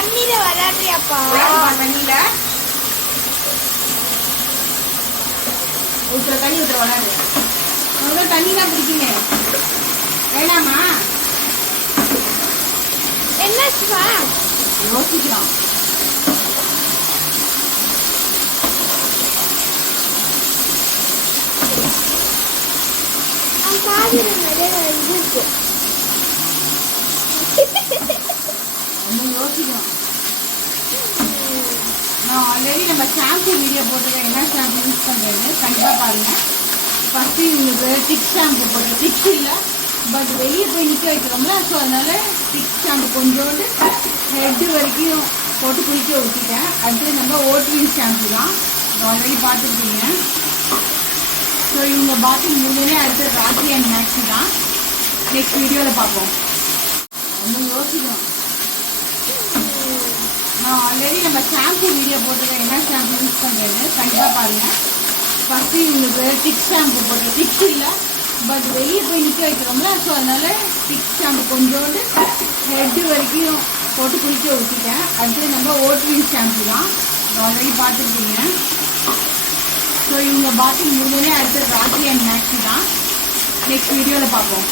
தண்ணியில விளையாடுறியாப்பா? தண்ணியில ஊற்றுற தண்ணி ஊற்றுற விளையாடு. உங்களுக்கு தண்ணி தான் பிடிக்குங்க. வேணாமா? என்னாச்சுமா? யோசிக்கலாம். காவிரி நிறைய இது இருக்கு. யோசிக்கணும். நான் ஆல்ரெடி நம்ம ஷாம்பு வீடியோ போட்டிருக்கேன். என்ன ஷாம்பு யூஸ் பண்ணுறேன்னு கண்டிப்பாக பாருங்கள். ஃபஸ்ட்டு இவங்களுக்கு டிக் ஷாம்பு போட்டு டிக்ஸ் இல்லை, பட் வெளியே போய் நிற்க வைக்கிறோம்ல, ஸோ அதனால் டிக் ஷாம்பு கொஞ்சோண்டு ஹெட்டு வரைக்கும் போட்டு குளிக்க ஊற்றிட்டேன். அடுத்து நம்ம ஓட்வின் ஷாம்பு தான் ஆல்ரெடி பார்த்துருக்கீங்க. ஸோ இவங்க பாட்டில் முடிஞ்சோடனே அடுத்து ராக்கி அண்ட் மேக்ஸி தான் நெக்ஸ்ட் வீடியோவில் பார்ப்போம். ரொம்ப யோசிக்கணும். நான் ஆல்ரெடி நம்ம ஷாம்பு வீடியோ போட்டிருக்கேன். என்ன ஷாம்பு யூஸ் பண்ணுறேன்னு கண்டிப்பாக பாருங்கள். ஃபஸ்ட்டு இவங்களுக்கு டிக் ஷாம்பு போட்டு டிக்ஸ் இல்லை, பட் வெளியே போய் நிற்க வைக்கிறோம்ல, ஸோ அதனால் டிக் ஷாம்பு கொஞ்சோண்டு ஹெட்டு வரைக்கும் போட்டு குளிக்க ஊற்றிட்டேன். அடுத்து நம்ம ஓட்வின் ஷாம்பு தான் ஆல்ரெடி பார்த்துருக்கீங்க. ஸோ இவங்க பாட்டில் முடிஞ்சோடனே அடுத்து ராக்கி அண்ட் மேக்ஸி தான் நெக்ஸ்ட் வீடியோவில் பார்ப்போம்.